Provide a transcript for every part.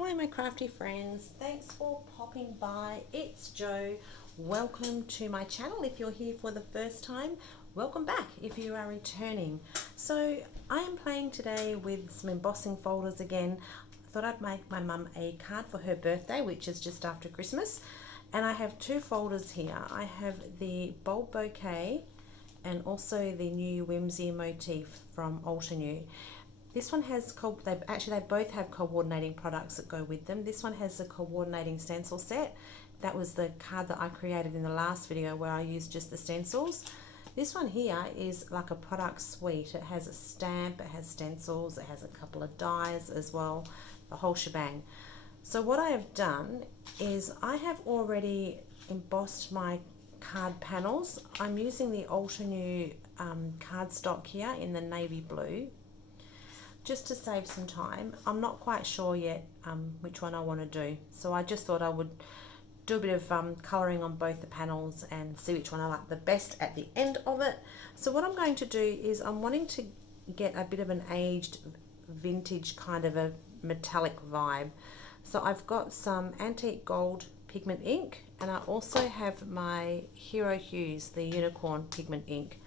Hi my crafty friends, thanks for popping by. It's Jo. Welcome to my channel. If you're here for the first time, welcome back if you are returning. So I am playing today with some embossing folders again. I thought I'd make my mum a card for her birthday, which is just after Christmas. And I have two folders here. I have the bulb bouquet and also the new whimsy motif from Altenew. This one has, they both have coordinating products that go with them. This one has a coordinating stencil set. That was the card that I created in the last video where I used just the stencils. This one here is like a product suite. It has a stamp, it has stencils, it has a couple of dies as well, the whole shebang. So what I have done is I have already embossed my card panels. I'm using the Altenew cardstock here in the navy blue, just to save some time. I'm not quite sure yet which one I want to do, so I just thought I would do a bit of colouring on both the panels and see which one I like the best at the end of it. So what I'm going to do is I'm wanting to get a bit of an aged vintage kind of a metallic vibe. So I've got some antique gold pigment ink, and I also have my Hero Hues, the unicorn pigment ink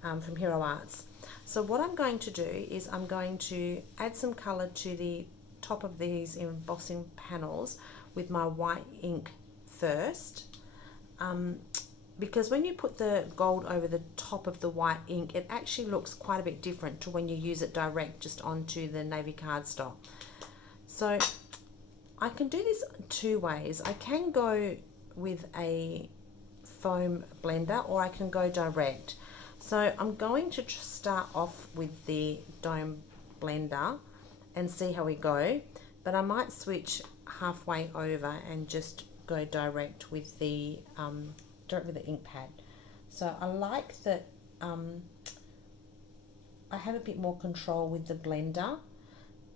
from Hero Arts. So what I'm going to do is I'm going to add some colour to the top of these embossing panels with my white ink first, because when you put the gold over the top of the white ink, it actually looks quite a bit different to when you use it direct just onto the navy cardstock. So I can do this two ways. I can go with a foam blender or I can go direct. So I'm going to start off with the dome blender and see how we go, but I might switch halfway over and just go direct with the ink pad. So I like that I have a bit more control with the blender,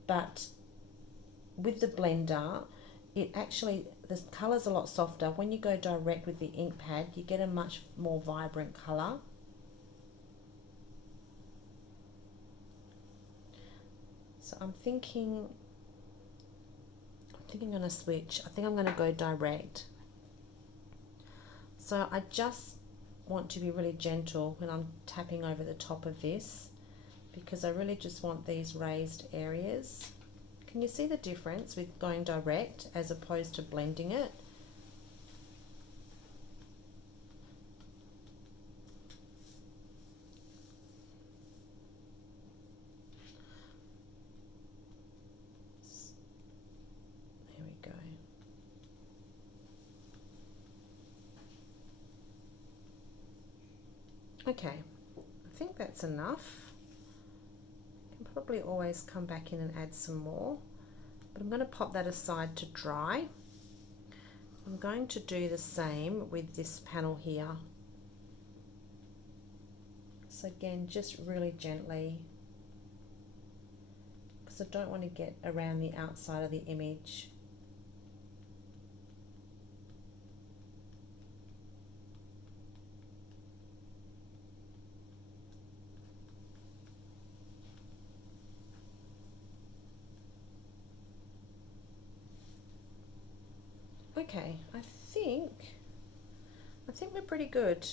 but with the blender it actually, the color's a lot softer. When you go direct with the ink pad, you get a much more vibrant color. So I'm thinking I'm going to switch. I think I'm going to go direct. So I just want to be really gentle when I'm tapping over the top of this, because I really just want these raised areas. Can you see the difference with going direct as opposed to blending it? Okay, I think that's enough. I can probably always come back in and add some more, but I'm going to pop that aside to dry. I'm going to do the same with this panel here. So again, just really gently, because I don't want to get around the outside of the image. Okay, I think we're pretty good.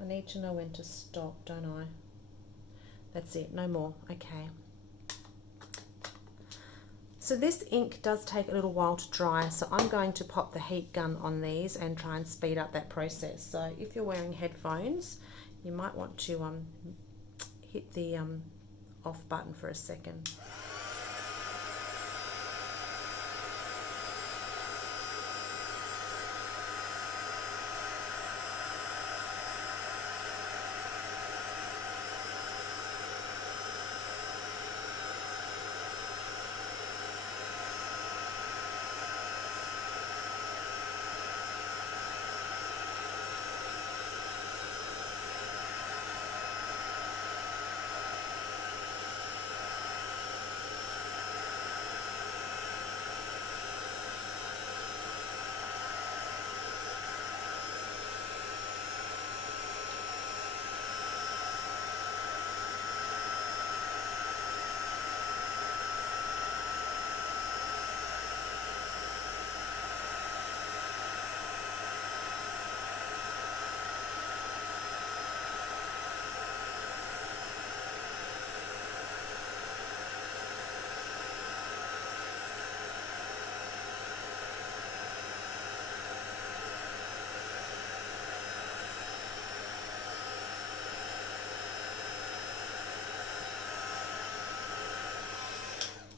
I need to know when to stop, don't I? That's it, no more. Okay. So this ink does take a little while to dry, so I'm going to pop the heat gun on these and try and speed up that process. So if you're wearing headphones, you might want to hit the off button for a second.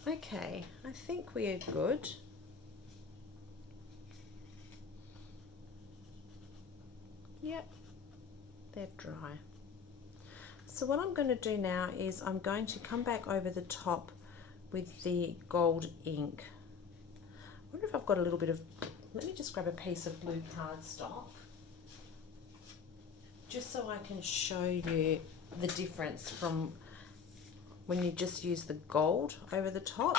Okay, I think we are good. Yep, they're dry. So what I'm going to do now is I'm going to come back over the top with the gold ink. I wonder if I've got a little bit of, let me just grab a piece of blue cardstock just so I can show you the difference from when you just use the gold over the top.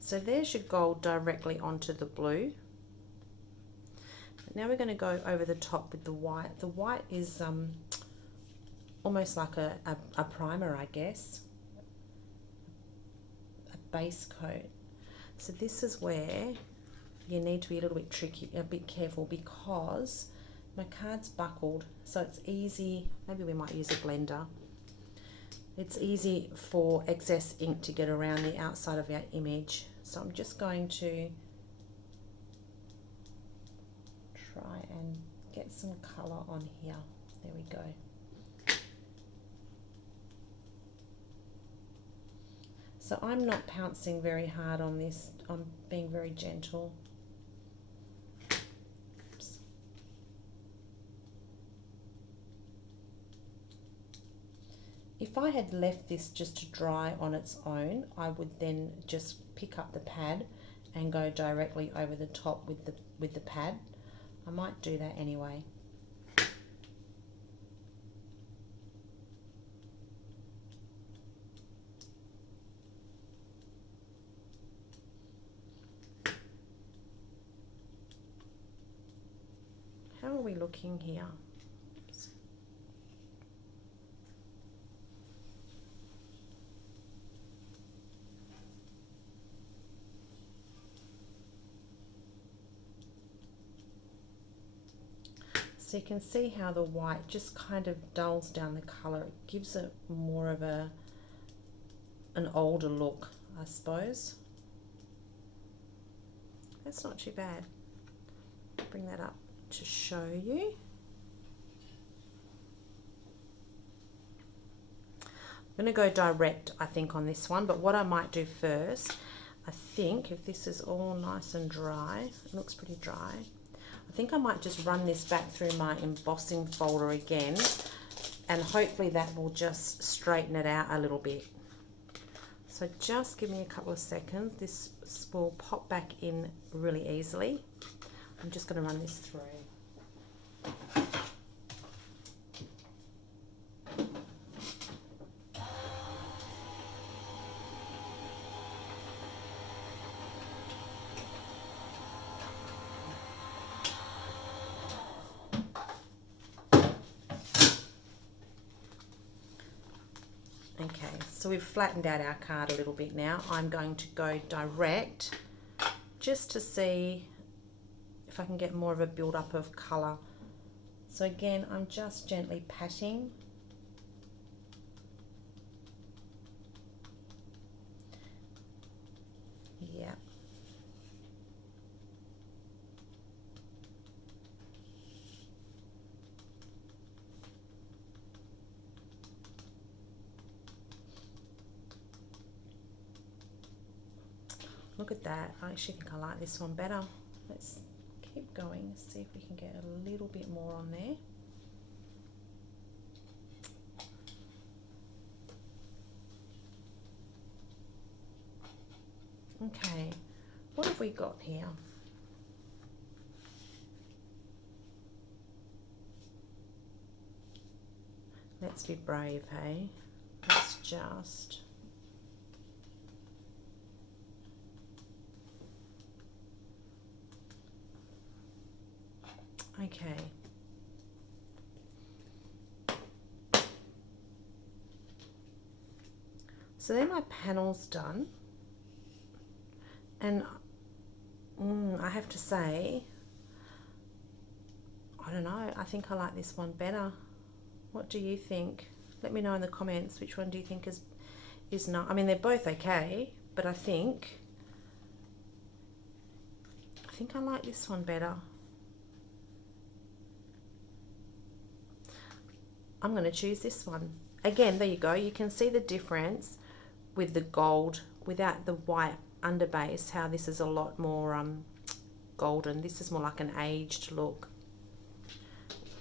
So there's your gold directly onto the blue. But now we're going to go over the top with the white. The white is almost like a primer, I guess, a base coat. So this is where you need to be a little bit tricky, a bit careful, because my card's buckled, so it's easy, maybe we might use a blender. It's easy for excess ink to get around the outside of our image. So I'm just going to try and get some colour on here. There we go. So I'm not pouncing very hard on this, I'm being very gentle. Oops. If I had left this just to dry on its own, I would then just pick up the pad and go directly over the top with the pad. I might do that anyway. How are we looking here? Oops. So you can see how the white just kind of dulls down the colour. It gives it more of an older look, I suppose. That's not too bad. Bring that up to show you. I'm going to go direct, I think, on this one, but what I might do first, I think if this is all nice and dry, it looks pretty dry, I think I might just run this back through my embossing folder again, and hopefully that will just straighten it out a little bit. So just give me a couple of seconds. This will pop back in really easily. I'm just going to run this through. Okay, so we've flattened out our card a little bit now. I'm going to go direct just to see if I can get more of a build up of colour. So again, I'm just gently patting. Yeah. Look at that. I actually think I like this one better. Let's keep going, see if we can get a little bit more on there. Okay, what have we got here? Let's be brave, hey? Let's just... Okay. So then my panel's done, and I have to say, I don't know, I think I like this one better. What do you think? Let me know in the comments which one do you think is not. I mean, they're both okay, but I think I like this one better. I'm going to choose this one. Again, there you go. You can see the difference with the gold without the white underbase, how this is a lot more golden. This is more like an aged look.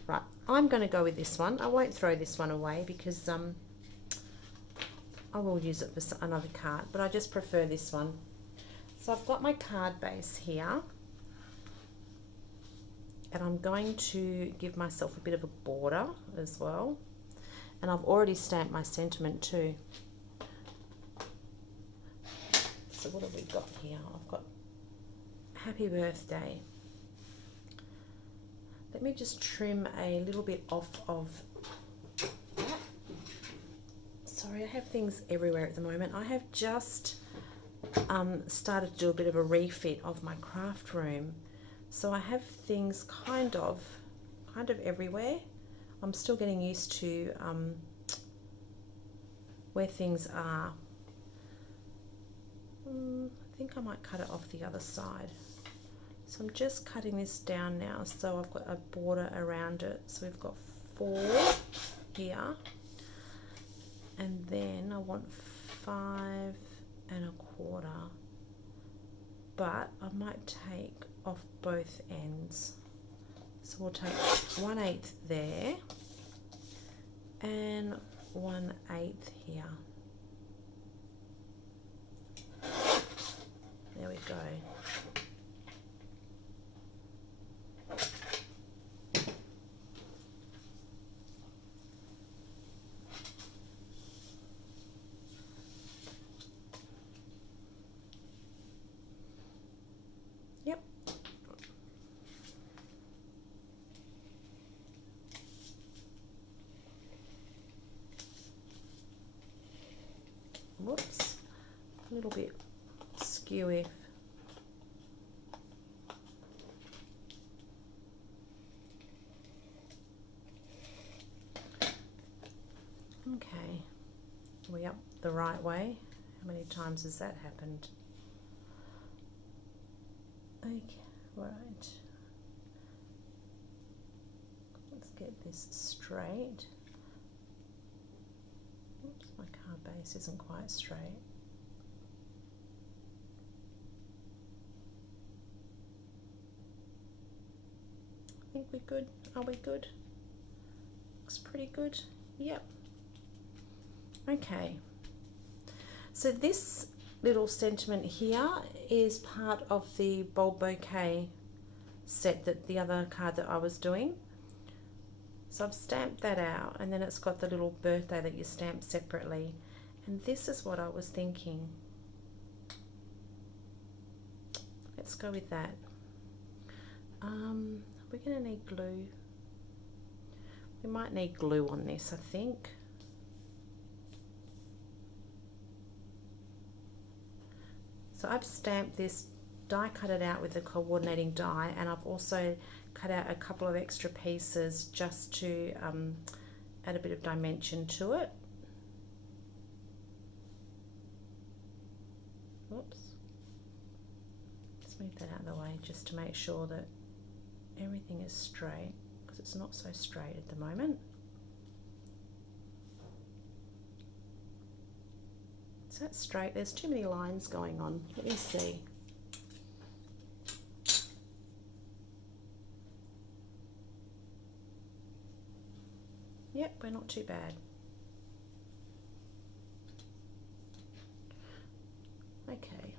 Right, I'm going to go with this one. I won't throw this one away because I will use it for another card, but I just prefer this one. So I've got my card base here, and I'm going to give myself a bit of a border as well. And I've already stamped my sentiment too. So what have we got here? I've got happy birthday. Let me just trim a little bit off of that. Sorry, I have things everywhere at the moment. I have just started to do a bit of a refit of my craft room. So I have things kind of everywhere. I'm still getting used to where things are. I think I might cut it off the other side. So I'm just cutting this down now, so I've got a border around it. So we've got 4 here, and then I want 5 1/4, but I might take off both ends. So we'll take 1/8 there and 1/8 here. There we go. Yep. Whoops, a little bit skewy. Okay, are we up the right way? How many times has that happened? Okay, right. Let's get this straight. Oops, my card base isn't quite straight. I think we're good. Are we good? Looks pretty good. Yep. Okay. So this little sentiment here is part of the bulb bouquet set, that the other card that I was doing. So I've stamped that out, and then it's got the little birthday that you stamp separately. And this is what I was thinking. Let's go with that. We're going to need glue. We might need glue on this, I think. So I've stamped this, die cut it out with the coordinating die, and I've also cut out a couple of extra pieces just to add a bit of dimension to it. Oops. Let's move that out of the way just to make sure that everything is straight, because it's not so straight at the moment. Is that straight? There's too many lines going on. Let me see. Yep, we're not too bad. Okay.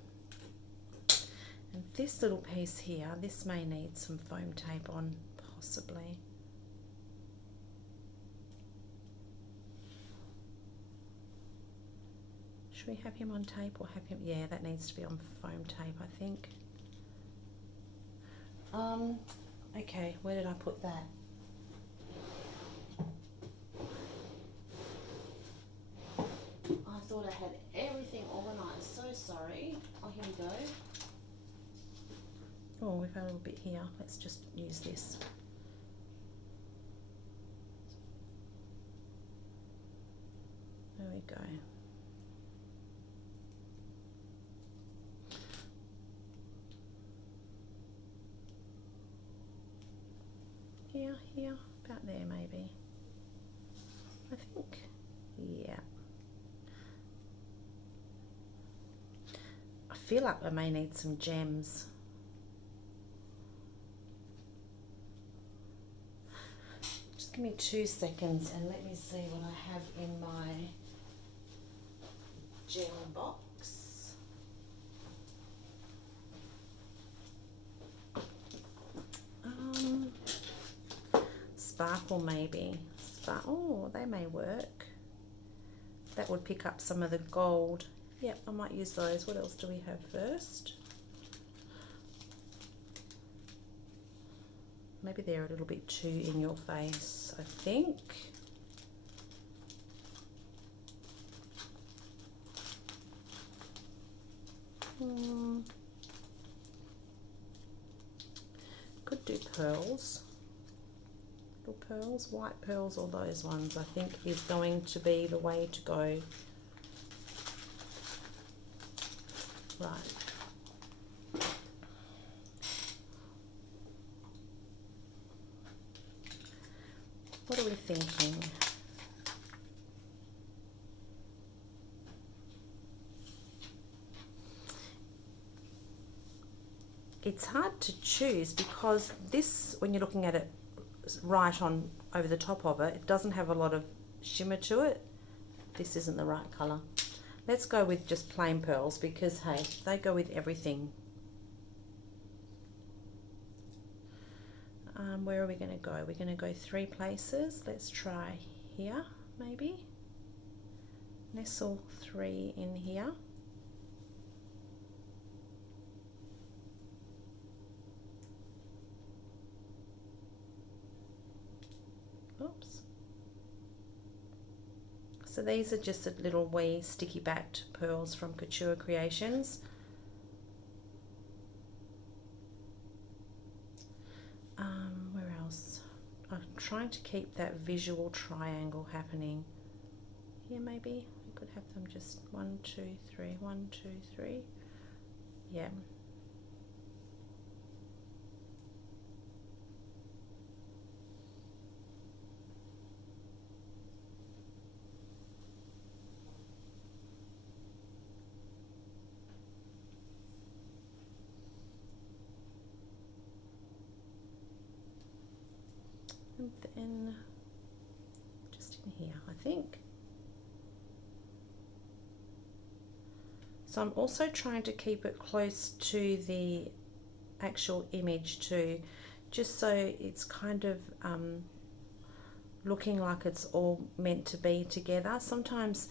And this little piece here, this may need some foam tape on, possibly. Should we have him on tape or have him? Yeah, that needs to be on foam tape, I think. Okay, where did I put that? I thought I had everything organised. So sorry. Oh, here we go. Oh, we've got a little bit here. Let's just use this. There we go. Here, about there maybe. feel like I may need some gems. Just give me 2 seconds and let me see what I have in my gem box. Sparkle maybe. Oh, they may work. That would pick up some of the gold. Yep, I might use those. What else do we have first? Maybe they're a little bit too in your face, I think. Could do pearls. Little pearls, white pearls, or those ones I think is going to be the way to go. Right. What are we thinking? It's hard to choose because this, when you're looking at it right on over the top of it, it doesn't have a lot of shimmer to it. This isn't the right colour. Let's go with just plain pearls because, hey, they go with everything. Where are we going to go? We're going to go 3 places. Let's try here, maybe. Nestle 3 in here. Oops. So these are just a little wee sticky backed pearls from Couture Creations. Where else? I'm trying to keep that visual triangle happening. Here maybe we could have them just 1, 2, 3, 1, 2, 3. Yeah. And then just in here, I think. So I'm also trying to keep it close to the actual image too, just so it's kind of looking like it's all meant to be together. Sometimes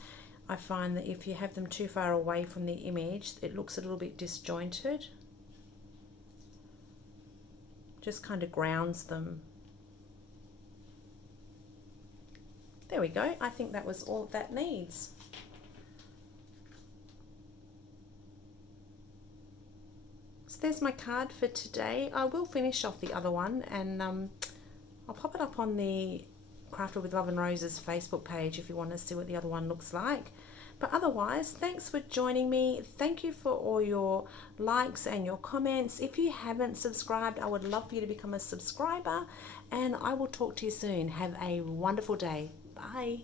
I find that if you have them too far away from the image, it looks a little bit disjointed. Just kind of grounds them. There we go. I think that was all that needs. So there's my card for today. I will finish off the other one and I'll pop it up on the Crafted with Love and Roses Facebook page if you want to see what the other one looks like. But otherwise, thanks for joining me. Thank you for all your likes and your comments. If you haven't subscribed, I would love for you to become a subscriber, and I will talk to you soon. Have a wonderful day. Bye.